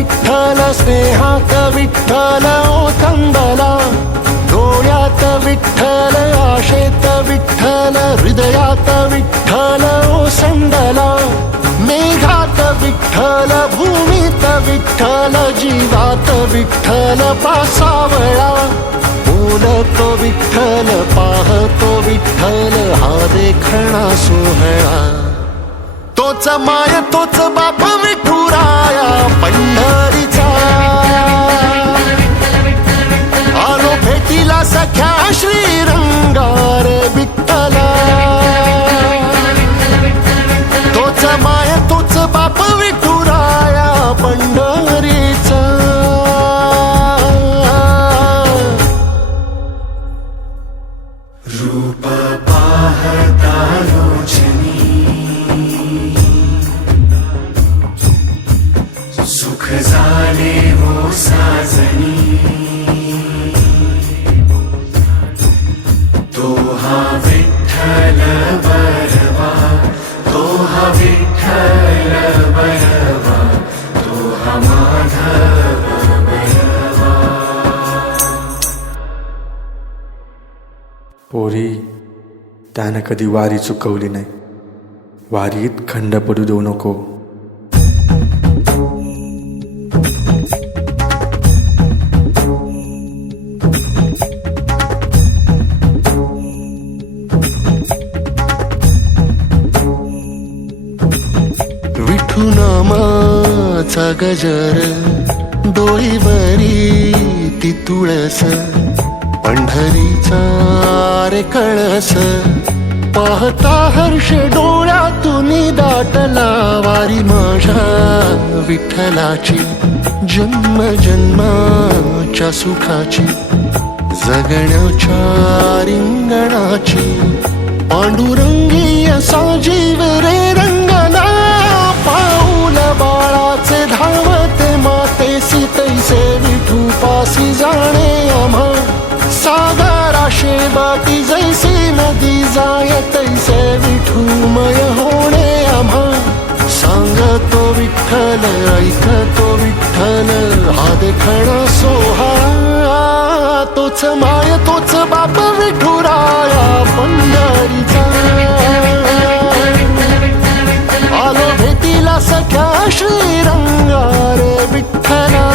विठ्ठल स्नेहात विठ्ठल ओथंबला, डोळ्यात विठ्ठल आशेत विठ्ठल हृदयात विठ्ठल ओसंडला, मेघात विठ्ठल भूमीत विठ्ठल जीवात विठ्ठल पासावळा, बोलतो विठ्ठल पाहतो विठ्ठल हा देखणा सोहळा, तोच माय तोच बाप विठुराया पंढरीचा, आलो भेटीला सख्या श्रीरंगार विठ्ठला, तोच माय तोच बाप विठुराया पंढरीचा. रूप पाहता लोचनी सुख झाले हो साजनी, तो हा विठ्ठल बरवा, तो हा विठ्ठल बरवा, तो हा माधव बरवा. पोरी, त्यानं कधी वारी चुकवली नाही, वारीत खंड पडू देऊ नको. विठू नामाचा गजर डोईवरी ती तुळस, पंढरीचा रे कळस, पाहता हर्ष डोळ्यातून दाटला, वारी माझ्या विठ्ठलाची जन्म जन्माच्या सुखाची, जगण्याच्या रिंगणाची, पांडुरंगीय साजीव रे रंगना, पाऊल बाळाचे धावते मातेसी तैसे विठू पासी जाणे आम्हा, सागराशे बाटी जैसी नदी जाय तैसे विठूमय होणे आम्हा, सांगतो विठ्ठल ऐकतो विठ्ठल हा देखणा सोहळा, तोच माय तोच बाप विठुराया पंढरीचा, आलो भेटीला सख्या श्रीरंगार विठ्ठला.